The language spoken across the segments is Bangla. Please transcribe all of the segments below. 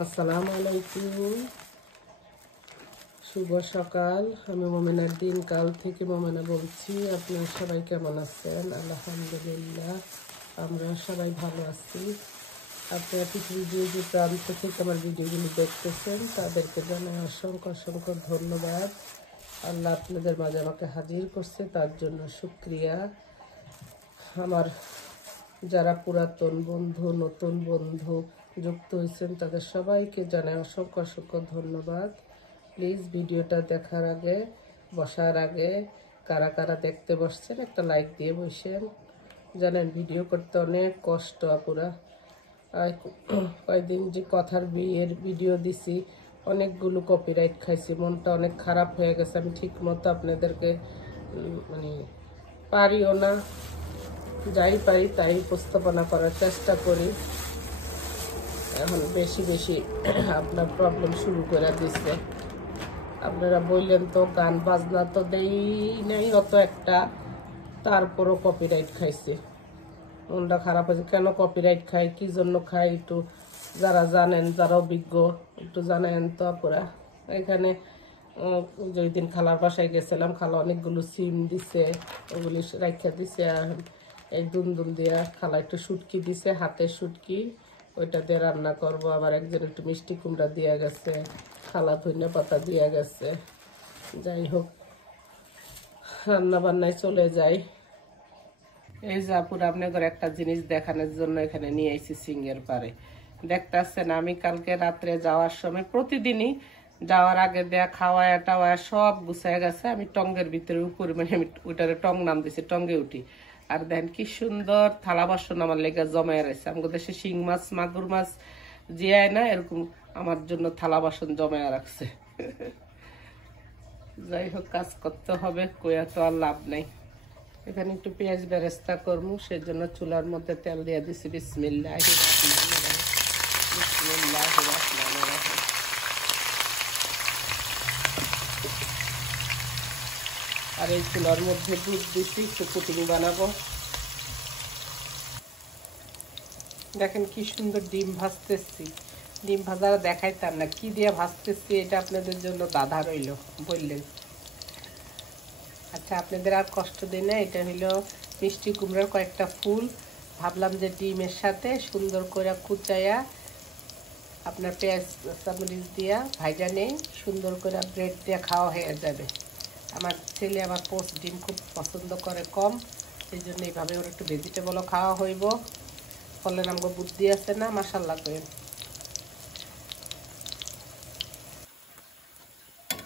আসসালামু আলাইকুম, শুভ সকাল। আমি মোমেনার দিন কাল থেকে মোমেনা বলছি। আপনারা সবাই কেমন আছেন? আলহামদুলিল্লাহ, আমরা সবাই ভালো আছি। আপনারা পৃথিবীর যে প্রান্ত থেকে আমার ভিডিওগুলি দেখতেছেন তাদেরকে জানাই অসংখ্য অসংখ্য ধন্যবাদ। আল্লাহ আপনাদের মাঝে আমাকে হাজির করছে, তার জন্য শুকরিয়া। আমার যারা পুরাতন বন্ধু, নতুন বন্ধু যুক্ত হয়েছেন তাদের সবাইকে জানাই অসংখ্য অসংখ্য ধন্যবাদ। প্লিজ ভিডিওটা দেখার আগে, বসার আগে কারা কারা দেখতে বসছেন একটা লাইক দিয়ে বসেন। জানেন ভিডিও করতে অনেক কষ্ট আপুরা। কয়েকদিন যে কথার বিয়ের ভিডিও দিছি, অনেকগুলো কপিরাইট খাইছি, মনটা অনেক খারাপ হয়ে গেছে। আমি ঠিক মতো আপনাদেরকে মানে পারিও না, যাই পারি তাই উপস্থাপনা করার চেষ্টা করি। এখন বেশি বেশি আপনার প্রবলেম শুরু করে দিচ্ছে। আপনারা বললেন তো গান বাজনা তো দেই নাই অত একটা, তারপরও কপিরাইট খাইছে। মনটা খারাপ হয়েছে, কেন কপিরাইট খাই, কি জন্য খাই, একটু যারা জানেন, যারা অভিজ্ঞ একটু জানেন তো আপুরা। এখানে যেই দিন খালার বাসায় গেছিলাম, খালা অনেকগুলো সিম দিছে, ওগুলি রাখা দিছে। এই দুন দিয়া খালা একটু শুটকি দিছে, হাতের শুটকি, ওইটা দিয়ে রান্না করব। আবার একজন একটু মিষ্টি কুমড়া দিয়া গেছে, খালা ধনিয়া পাতা দিয়া গেছে। যাই হোক, রান্না বান্নায় চলে যাই। এই যে আপুরা আপনাদের একটা জিনিস দেখানোর জন্য এখানে নিয়ে আইছি সিংহের পারে। দেখতে আসছেন, আমি কালকে রাত্রে যাওয়ার সময় প্রতিদিনই যাওয়ার আগে দেয়া খাওয়ায় টাওয়ায় সব গুছায় গেছে। আমি টঙ্গের ভিতরে উপরে, মানে আমি ওইটারে টং নাম দিছি, টঙ্গে উঠি। আর দেখেন কি সুন্দর থালা বাসন আমার লেগে জমায় রয়েছে। আমাদের দেশে শিং মাছ, মাগুর মাছ জিয়ায় না, এরকম আমার জন্য থালা বাসন জমায় রাখছে। যাই হোক, কাজ করতে হবে, কইয়া তো আর লাভ নাই। এখানে একটু পেঁয়াজ বেরেস্তা করবো, সেজন্য চুলার মধ্যে তেল দিয়ে দিচ্ছি। বিসমিল্লাহির রাহমানির রাহিম, বিসমিল্লাহির রাহমানির রাহিম। আর এই চুলার মধ্যে দুধ দিচ্ছি, একটু পুটিনি বানাবো। দেখেন কি সুন্দর ডিম ভাজতেছি। ডিম ভাজা দেখাইতাম না, কি দিয়ে ভাজতেছি এটা আপনাদের জন্য বাধা রইল বললেন। আচ্ছা, আপনাদের আর কষ্ট দিই না। এটা হইলো মিষ্টি কুমড়ার কয়েকটা ফুল, ভাবলাম যে ডিমের সাথে সুন্দর করে কুচাইয়া আপনার পেঁয়াজ চামরিচ দিয়া ভাজা নেই, সুন্দর করে ব্রেড দিয়ে খাওয়া হয়ে যাবে। আমার ছেলে আমার পোস্ট ডিম খুব পছন্দ করে কম, এই জন্য এইভাবে ওর একটু ভেজিটেবলও খাওয়া হইব। ফলে আমাকে বুদ্ধি আছে না, মাশাল্লাহ করে।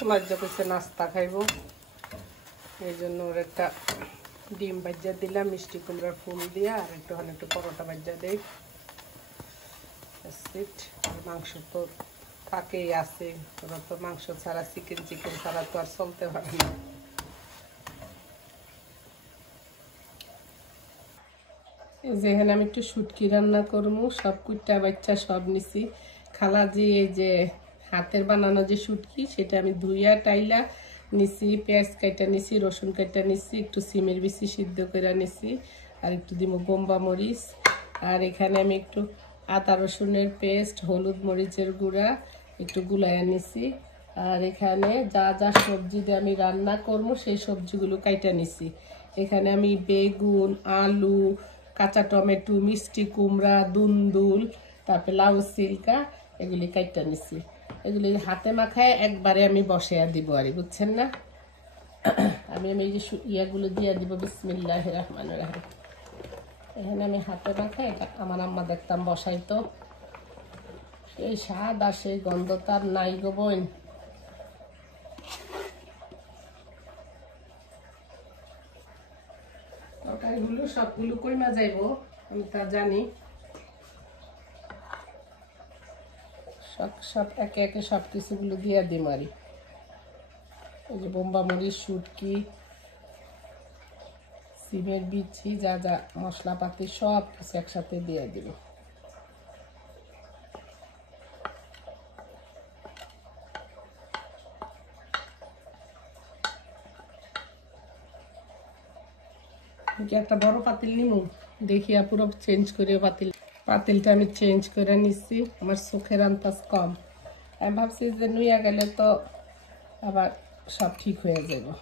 লজ্জা করছে নাস্তা খাইব, এই জন্য ওর একটা ডিম ভাজা দিলাম মিষ্টি কুমড়ার ফুল দিয়া, আর একটু পরোটা ভাজা দেই। আর মাংস তো পাকেই আছে, ওরা তো মাংস ছাড়া, চিকেন ছাড়া তো আর চলতে পারে না। যেখানে আমি একটু শুটকি রান্না করবো, সব কুইটা বাচ্চা সব নিছি। খালাজি এই যে হাতের বানানো যে শুটকি, সেটা আমি ধুইয়া টাইলা নিছি, পেঁয়াজ কাইটা নিছি, রসুন কাইটা নিছি, একটু সিমের বিচি সিদ্ধ করে নিছি, আর একটু দিব গোম্বা মরিচ। আর এখানে আমি একটু আদা রসুনের পেস্ট, হলুদ মরিচের গুঁড়া একটু গুলাইয়া নিছি। আর এখানে যা যা সবজি দিয়ে আমি রান্না করবো সেই সবজিগুলো কাইটা নিছি। এখানে আমি বেগুন, আলু, কাঁচা টমেটো, মিষ্টি কুমড়া, দুন্দুল, তারপরে লাউ সিল্কা, এগুলি কাইটা নিছি। এগুলি হাতে মাখায় একবারে আমি বসাইয়া দিব, আর বুঝছেন না। আমি এই যে ইয়াগুলো দিয়ে দিব। বিসমিল্লাহির রাহমানির রাহিম। এখানে আমি হাতে মাখায়, এটা আমার আম্মা দেখতাম বসাইতো, সেই স্বাদ আর সেই গন্ধ তার নাই গো বোন। তরকারিগুলো সবগুলো কইমা যাইব আমি তা জানি, সব একে একে সব কিছুগুলো দিয়ে দিই মারি। এই যে বোম্বা মরিচ, শুটকি, সিমের বিচি, যা যা মশলাপাতি সব কিছু একসাথে দিয়ে দিব। একটা বড় পাতিল নিমু, দেখিয়া পুরো চেঞ্জ করে পাতিল। পাতিলটা আমি চেঞ্জ করে নিচ্ছি, আমার চোখের আন্দাজ কম। আমি ভাবছি যে নুইয়া গেলে তো আবার সব ঠিক হয়ে যাবে।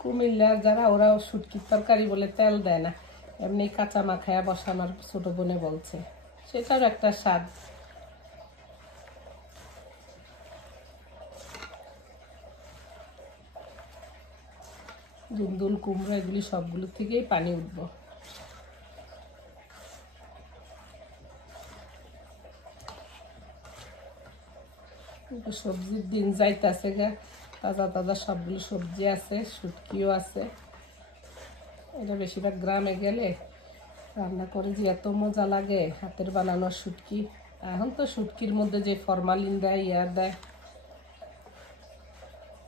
কুমিল্লার যারা ওরাও শুটকির তরকারি বলে তেল দেয় না, এমনি কাঁচা মাখায়া বসানোর ছোট বোনে বলছে, সেটার একটা স্বাদ। দুন্দুল কুমড়ো এগুলি সবগুলো থেকেই পানি উঠবো। সবজির দিন যাইতেছে গা, তাজা তাজা সবগুলো সবজি আছে, শুটকিও আছে। এটা বেশিরভাগ গ্রামে গেলে রান্না করে যে এত মজা লাগে হাতের বানানো শুটকি। এখন তো শুটকির মধ্যে যে ফরমালিন দেয়, ইয়ার দেয়।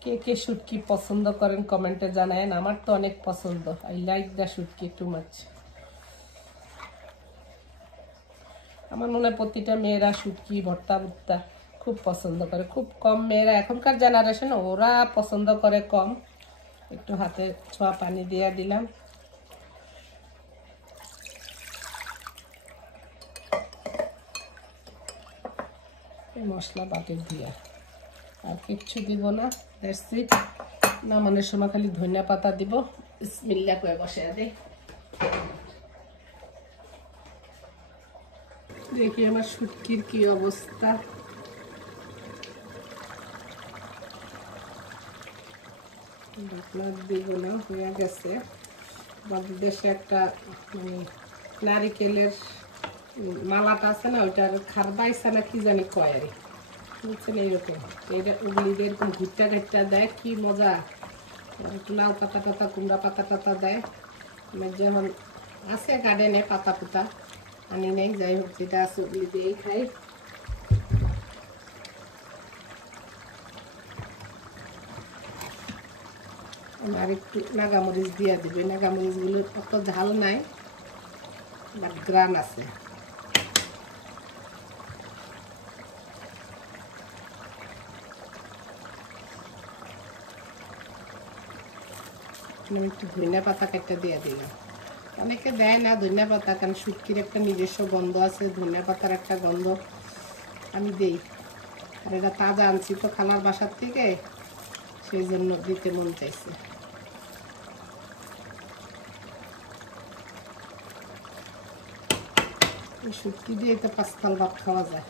কে কে শুটকি পছন্দ করেন কমেন্টে জানায়েন। আমার তো অনেক পছন্দ, আই লাইক দ্য শুটকি টু মাচ। আমার মনে হয় প্রতিটা মেয়েরা শুটকি ভর্তা ভর্তা খুব পছন্দ করে। খুব কম মেয়েরা, এখনকার জেনারেশন ওরা পছন্দ করে কম। একটু হাতে ছোঁয়া পানি দিয়ে দিলাম। এই মশলা বাটি দিয়া আর কিচ্ছু দিব না। That's it. নামানোর সময় খালি ধনিয়া পাতা দিব। বিসমিল্লাহ করে বসে দেই। দেখি আমার শুটকির কি অবস্থা। দিব না, হয়ে গেছে। আমাদের দেশে একটা মানে নারিকেলের মালাটা আছে না, ওইটার খারবাইছে না কি জানি কয় আর বুঝছেন, এইরকম এটা উগলিদের এরকম ঘুরটা ঘাটটা দেয়, কি মজা। একটু লাউ পাতা টাতা কুমড়া পাতা টাতা দেয়। আমার যেমন আছে গার্ডেনে পাতা পুতা আনি নেই, যাই হোক যেটা আছে উগলি দিয়েই খাই। আর একটু নাগামরিচ দিয়ে দিবে। নাগামরিচগুলো অত ঝাল নাই, বাট গ্রান আছে। আমি একটু ধনিয়া পাতা কেটে দিয়ে দিলাম। অনেকে দেয় না ধনিয়া পাতা, কারণ শুটকির একটা নিজস্ব গন্ধ আছে, ধনিয়া পাতার একটা গন্ধ। আমি দেই, আর এটা তাজা আনছি তো খালার বাসার থেকে, সেই জন্য দিতে মন চাইছে। শুটকি দিয়ে তো 5 থাল ভাত খাওয়া যায়।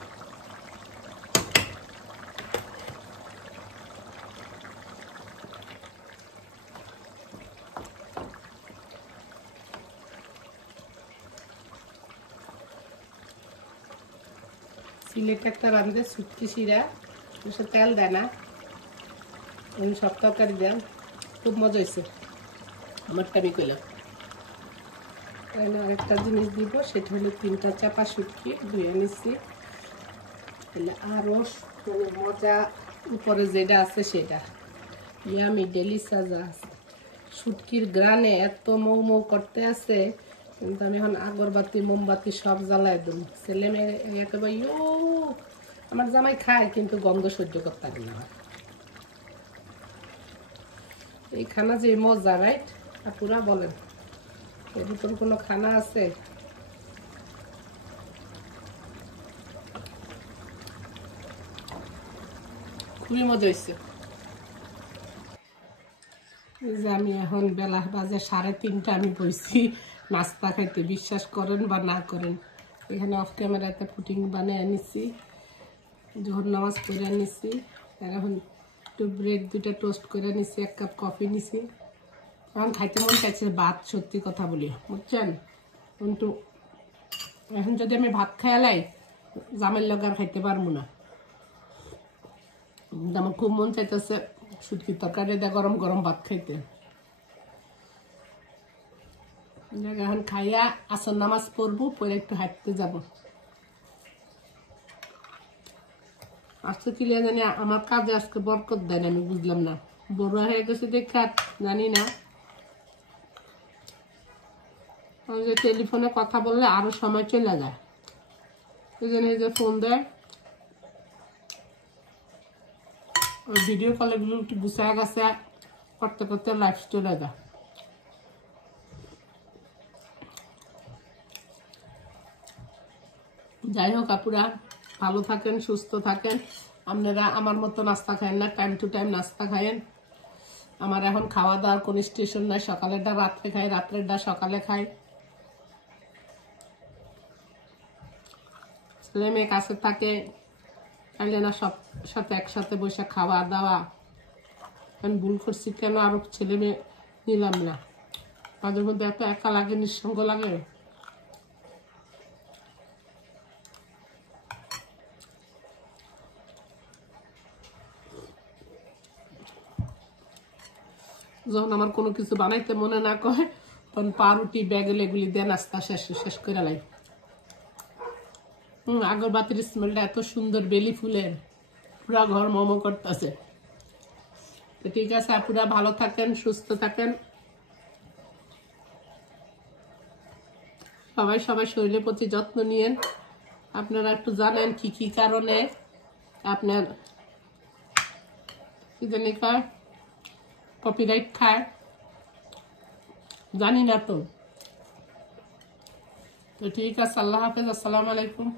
সিলেটে একটা রাঁধে শুটকি শিরা, সে তেল দেয় না, আমি সব তরকারি দেন, খুব মজা হয়েছে। আমারটা আমি কইলাম। আরেকটা জিনিস দিব, সেটা হলো 3টা চাপা শুটকি ধুয়ে নিচ্ছি, তাহলে আরও মানে মজা উপরে যেটা আছে সেটা ইয়ামি ডেলিশাস আছে। শুটকির গ্রানে এত মৌ মৌ করতে আছে, কিন্তু আমি এখন আগরবাতি মোমবাতি সব জ্বালাই দেব। ছেলে মেয়ে একেবারে ইউ, আমার জামাই খায় কিন্তু গন্ধ সহ্য করতে পারি না। এই খানা যে মজা, রাইট আপুরা বলেন, এর ভিতর কোনো খানা আছে? খুবই মজা হয়েছে। যে আমি এখন বেলা বাজে 3:30, আমি বইছি নাস্তা খাইতে। বিশ্বাস করেন বা না করেন, এখানে অফ ক্যামেরাতে পুটিং বানিয়ে নিচ্ছি, জোহর নামাজ পড়ে নিচ্ছি। আর এখন একটু ব্রেড 2টা টোস্ট করে নিচ্ছি, 1 কাপ কফি নিচ্ছি। এখন খাইতে মন চাইছে ভাত, সত্যি কথা বলি, বুঝছেন। কিন্তু এখন যদি আমি ভাত খাইলাই, জামের লগে আর খাইতে পারবো না। আমার খুব মন চাইতেছে শুটকির তরকারি দিয়ে গরম গরম ভাত খাইতে। এখন খাইয়া আসর নামাজ পড়বো, পরে একটু হাঁটতে যাব। আজকে কি জানি আমার কাজে আজকে বরকত দেয় না, আমি বুঝলাম না। বড় হয়ে গেছে দেখে জানি না, যে টেলিফোনে কথা বললে আরো সময় চলে যায়, এই জন্য যে ফোন দেয়, ওই ভিডিও কলগুলো একটু গুছায় গেছে করতে করতে লাইফ চলে যায়। যাই হোক আপুরা, ভালো থাকেন, সুস্থ থাকেন। আপনারা আমার মতো নাস্তা খায়েন না, টাইম টু টাইম নাস্তা খায়েন। আমার এখন খাওয়া দাওয়ার কোনো স্টেশন নাই, সকালেরটা রাত্রে খাই, রাত্রেরটা সকালে খাই। ছেলে মেয়ে কাছে থাকে, তাইলে না সব সাথে একসাথে বসে খাওয়া দাওয়া। আমি ভুল করছি কেন আরো ছেলে মেয়ে নিলাম না, মাঝে মধ্যে এত একা লাগে, নিঃসঙ্গ লাগে। যখন আমার কোনো কিছু বানাইতে মনে না করে, তখন পাউরুটি বেগেল এগুলি দিয়ে নাস্তা শেষ করে লাই। আগরবাতির স্মেলটা এত সুন্দর, বেলি ফুলের, পুরা ঘর মোমো করতেছে। তো ঠিক আছে আপুরা, ভালো থাকেন, সুস্থ থাকেন। সবাই শরীরের প্রতি যত্ন নিয়েন। আপনারা একটু জানেন কি কি কারণে আপনার কি জানি কপিরাইট খায়, জানি না তো। ঠিক আছে, আল্লাহ হাফেজ, আসসালামু আলাইকুম।